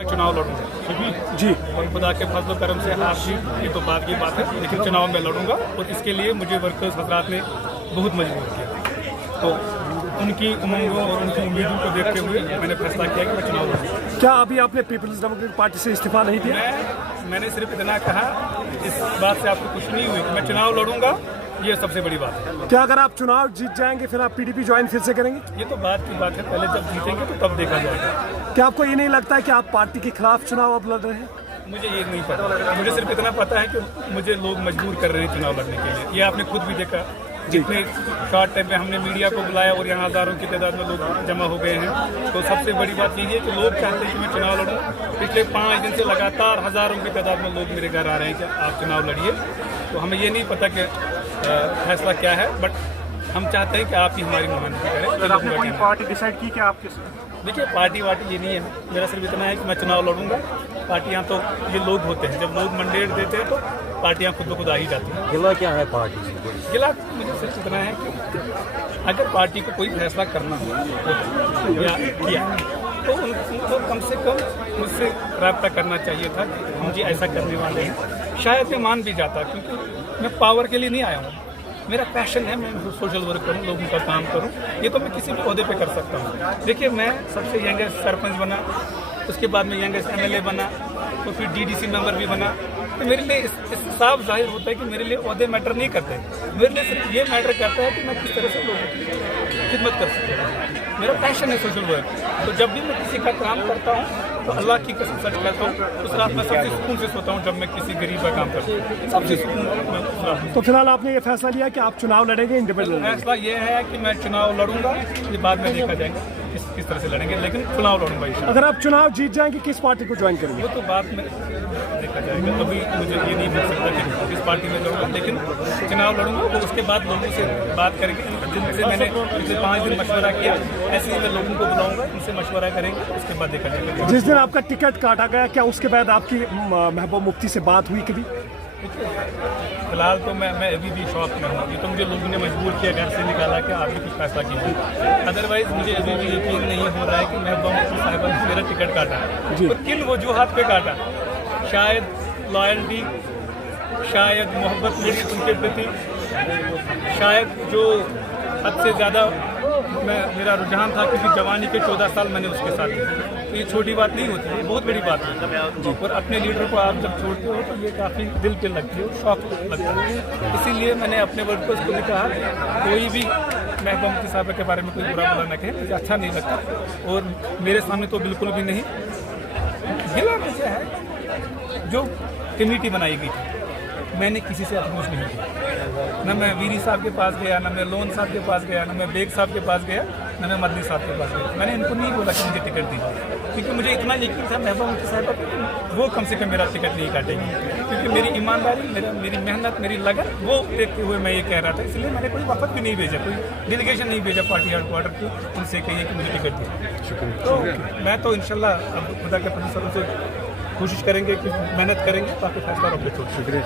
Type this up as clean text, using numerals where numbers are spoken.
मैं चुनाव लड़ूंगा जी। और खुदा के फजल करम से हार जीत ये तो बात की बात है, लेकिन चुनाव में लड़ूंगा और इसके लिए मुझे वर्कर्स हजरात ने बहुत मजबूर किया। तो उनकी उमंगों और उनकी उम्मीदों को देखते हुए मैंने फैसला किया कि मैं चुनाव लड़ूंगा। क्या अभी आपने पीपल्स डेमोक्रेटिक पार्टी से इस्तीफा नहीं दिया? मैंने सिर्फ इतना कहा, इस बात से आपको कुछ नहीं हुई, मैं चुनाव लड़ूंगा, ये सबसे बड़ी बात है। क्या अगर आप चुनाव जीत जाएंगे फिर आप पीडीपी ज्वाइन फिर से करेंगे? ये तो बात की बात है, पहले जब जीतेंगे तो तब देखा जाएगा। क्या आपको ये नहीं लगता है कि आप पार्टी के खिलाफ चुनाव अब लड़ रहे हैं? मुझे ये नहीं पता, मुझे सिर्फ इतना पता है कि मुझे लोग मजबूर कर रहे हैं चुनाव लड़ने के लिए। ये आपने खुद भी देखा, जितने शॉर्ट टाइम में हमने मीडिया को बुलाया और यहाँ हज़ारों की तादाद में लोग जमा हो गए हैं। तो सबसे बड़ी बात यही है कि लोग चाहते हैं कि मैं चुनाव लड़ूँ। पिछले 5 दिन से लगातार हज़ारों की तादाद में लोग मेरे घर आ रहे हैं कि आप चुनाव लड़िए। तो हमें ये नहीं पता कि फैसला क्या है, बट हम चाहते हैं कि आप ही हमारी नुमाइंदगी करें। आपने कोई पार्टी डिसाइड की कि आप किस? देखिए, पार्टी वार्टी ये नहीं है, मेरा सिर्फ इतना है कि मैं चुनाव लड़ूंगा। पार्टियां तो ये लोग होते हैं, जब लोग मंडेट देते हैं तो पार्टियां खुद ब खुद आ ही जाती हैं। गिला क्या है पार्टी से? गिला मुझे सिर्फ इतना है कि अगर पार्टी को कोई फैसला करना हो या किया तो उनको कम से कम मुझसे रब्ता करना चाहिए था कि हम जी ऐसा करने वाले हैं। शायद मैं मान भी जाता, क्योंकि मैं पावर के लिए नहीं आया हूँ। मेरा पैशन है, मैं सोशल वर्क करूं, लोगों का काम करूं। ये तो मैं किसी भी ओहदे पे कर सकता हूं। देखिए, मैं सबसे यंगेस्ट सरपंच बना, उसके बाद में यंगेस्ट एमएलए बना, तो फिर डीडीसी मेंबर भी बना। तो मेरे लिए इस साफ जाहिर होता है कि मेरे लिए ओहदे मैटर नहीं करते। मेरे लिए सिर्फ ये मैटर करता है कि मैं किस तरह से लोगों की खिदमत कर सकता हूँ। मेरा पैशन है सोशल वर्क। तो जब भी मैं किसी का काम करता हूँ तो अल्लाह की कसम सच कहता हूँ, उस रात में सबसे सुकून से सोता हूँ। जब मैं किसी गरीब का काम करता हूँ सबसे सुकून। तो फिलहाल आपने ये फैसला लिया कि आप चुनाव लड़ेंगे इंडिपेंडेंट? फैसला ये है कि मैं चुनाव लड़ूंगा, ये बाद में देखा जाएगा किस तरह से लड़ेंगे, लेकिन चुनाव लड़ूंगा। अगर आप चुनाव जीत जाएंगे किस पार्टी को ज्वाइन करेंगे? वो तो बाद में देखा जाएगा। अभी मुझे ये नहीं बोल सकता कि किस पार्टी में लड़ूंगा, लेकिन चुनाव लड़ूंगा। वो उसके बाद लोगों से बात करेंगे, जिनसे मैंने पिछले 5 दिन मशवरा किया, ऐसे ही मैं लोगों को बुलाऊंगा, उनसे मशवरा करेंगे, उसके बाद देखा जाएगा। जिस दिन आपका टिकट काटा गया, क्या उसके बाद आपकी महबूब मुफ्ती से बात हुई कभी? फिलहाल तो मैं अभी भी शौक में हूँ। ये तो मुझे लोगों ने मजबूर किया, घर से निकाला कि आप भी कुछ फैसला कीजिए। अदरवाइज मुझे अभी भी यकीन नहीं हो रहा है कि महबूब मुफ्ती साहिबा ने मेरा टिकट काटा है और किन वजूहात पे काटा। शायद लॉयल्टी, शायद मोहब्बत मेरी उनके प्रति, शायद जो हद से ज़्यादा मेरा रुझान था, क्योंकि जवानी के 14 साल मैंने उसके साथ दिए। तो ये छोटी बात नहीं होती है, बहुत बड़ी बात है। और अपने लीडर को आप जब छोड़ते हो तो ये काफ़ी दिल पे लगती है और शौक लगता है। इसीलिए मैंने अपने वर्कर्स को भी कहा, कोई भी महबूब मुफ्ती साहब के बारे में कोई बुरा भला न कहे, मुझे अच्छा नहीं लगता। और मेरे सामने तो बिल्कुल भी नहीं। गिला मुझे है जो कमेटी बनाई गई थी, मैंने किसी से अप्रोच नहीं किया। न मैं वीरी साहब के पास गया, न मैं लोन साहब के पास गया, न मैं बेग साहब के पास गया, न मैं मदनी साहब के पास गया। मैंने इनको नहीं बोला कि मुझे टिकट दी, क्योंकि मुझे इतना यकीन था महबूब मुफ्ती साहब वो कम से कम मेरा टिकट नहीं काटेंगे, क्योंकि मेरी ईमानदारी, मेरी मेहनत, मेरी लगन, वो देखते हुए मैं ये कह रहा था। इसलिए मैंने कोई वफद भी नहीं भेजा, कोई डेलीगेशन नहीं भेजा पार्टी हेडक्वार्टर को, उनसे कहिए कि मुझे टिकट दी। तो मैं तो इंशाल्लाह अब खुदा के प्रोड्यूसरों से कोशिश करेंगे कि मेहनत करेंगे ताकि फैसला रख। शुक्रिया।